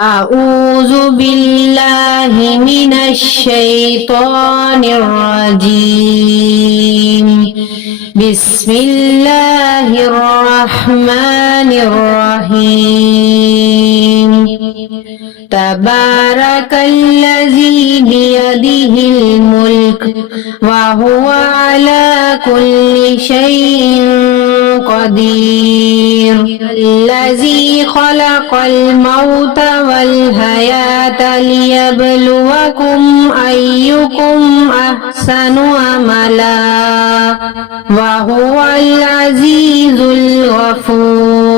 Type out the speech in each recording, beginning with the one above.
أعوذ بالله من الشيطان الرجيم. بسم الله الرحمن الرحيم. تبارك الذي بيده الملك وهو على كل شيء قدير. الذي خلق الموت والحياة ليبلوكم أيكم أحسن عملا وهو العزيز الغفور.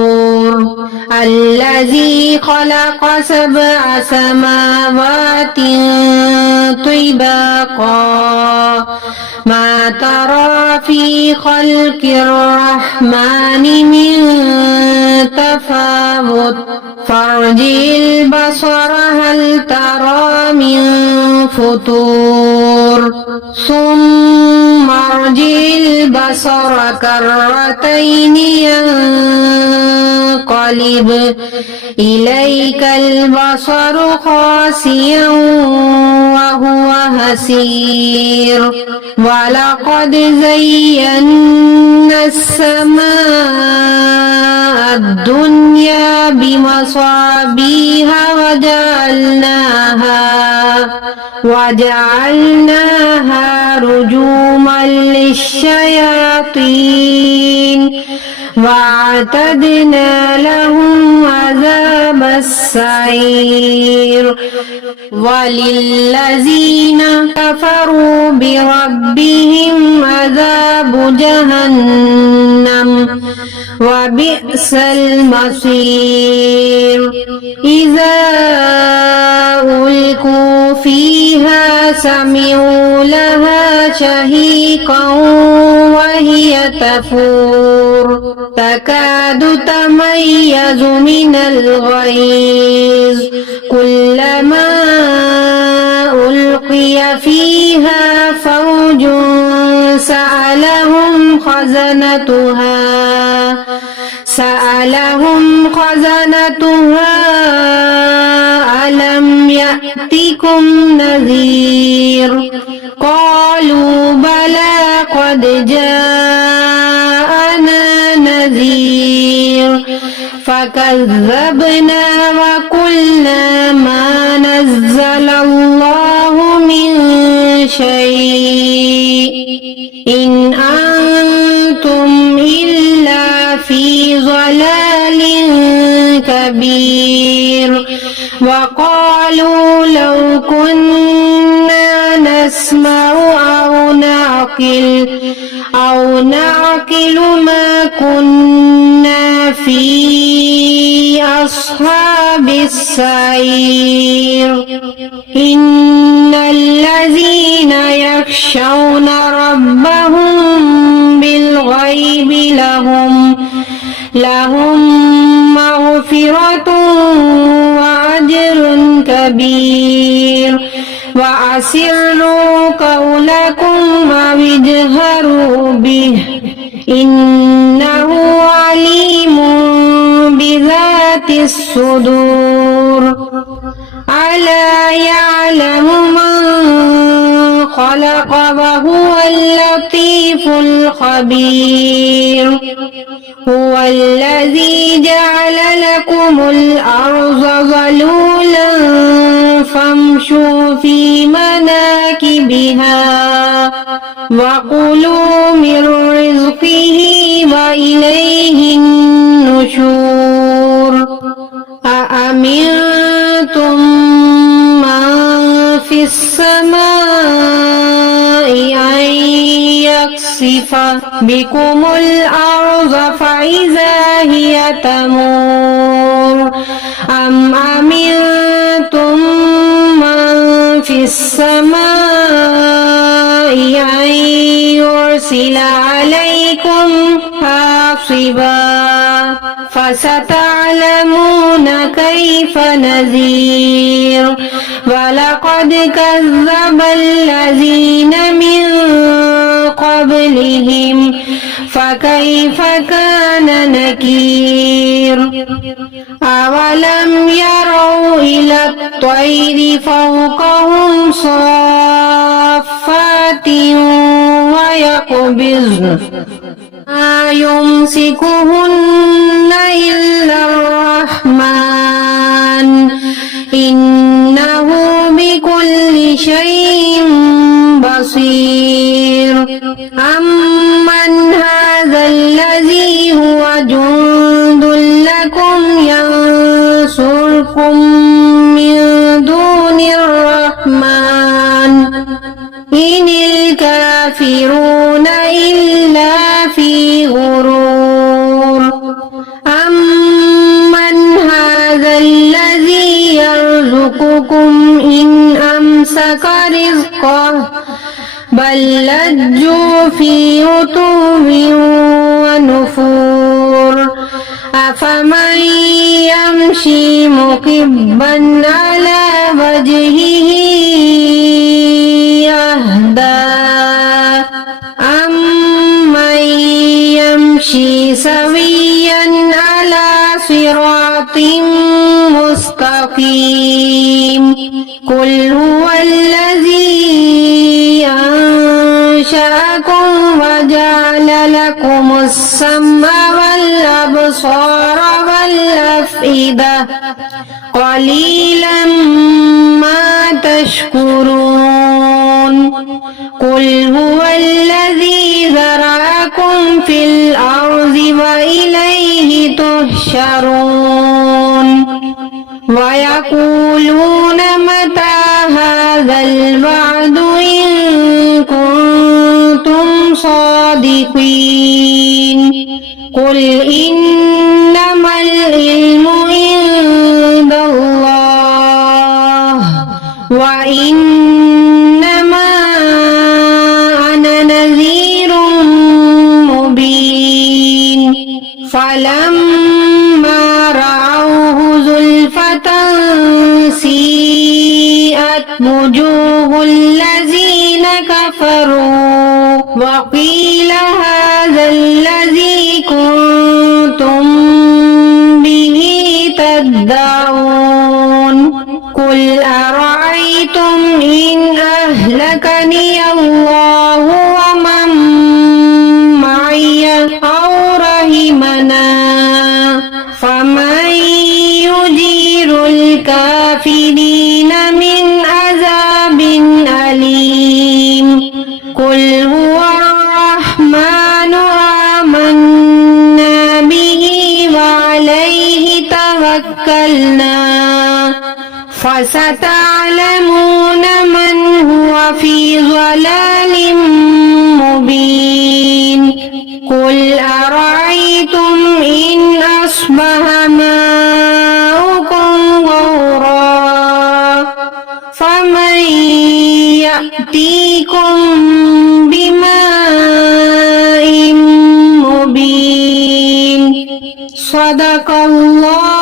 الذي خلق 7 سماوات طباقا ما ترى في خلق الرحمن من تفاوت فارجع البصر هل ترى من فطور ثم ارجع البصر كرتين ينقلب إليك البصر خاسئا وهو حسير. ولقد زينا السماء الدنيا بمصابيح وجعلناها رجوما للشياطين وأعتدنا لهم عذاب السعير. وللذين كفروا بربهم عذاب جهنم وبئس المصير. إذا ألقوا فيها سمعوا لها شهيقا وهي تفور تكاد تميز من الغيظ كلما ألقي فيها فوج سألهم خزنتها ألم يأتكم نذير قالوا بلى قد جاءنا نذير فكذبنا وقلنا ما نزل الله من شيء إن أنتم إلا في ضلال كبير. وقالوا لو كنا نسمع أو نعقل ما كنا في أصحاب السعير. إن الذين يخشون ربهم بالغيب لهم مغفرة وأجر كبير. وأسروا قولكم أو اجهروا به إنه عليم بذات الصدور. ألا يعلم من خلق وهو اللطيف الخبير. هو الذي جعل لكم الأرض ذلولا فامشوا في مناكبها وكلوا من رزقه وإليه النشور. أأمنتم من في السماء أن يخسف بكم الأرض فإذا هي تمور أم أمنتم من في السماء أن يرسل عليكم حاصبا فستعلمون كيف نذير. ولقد كذب الذين من قبلهم فكيف كان نكير. أولم يروا الطير فوقهم صافات ويقبضن ما يمسكهن إلا الرحمن إنه بكل شيء بصير أمن هذا الذي هو جند لكم ينصركم من دون الرحمن إن الكافرون إلا في غرور أمن هذا الذي يرزقكم إن أمسك رزقه بل لجوا في عتو ونفور أفمن يمشي مكبا على وجهه أهدى أمن يمشي سويا على صراط مستقيم قل هو الذي أنشأكم وجعل لكم السمع والأبصار والأفئدة قليلا ما تشكرون قل هو الذي ذرأكم في الأرض وإليه تحشرون ويقولون متى هذا الوعد إن كنتم صادقين قل إنما العلم عند الله وإنما أنا نذير مبين فلما رأوه زلفة سيئت وجوه الذين كفروا وقيل هذا الذي كنتم به تدعون قل أرأيتم إن أهلكني الله ومن معي أو رحمنا فمن يجير الكافرين من عذاب أليم قل هو الرحمن آمنا به وعليه توكلنا فستعلمون من هو في ضلال مبين قل أرأيتم إن أصبح ماؤكم غورا فمن يأتيكم بماء مبين صدق الله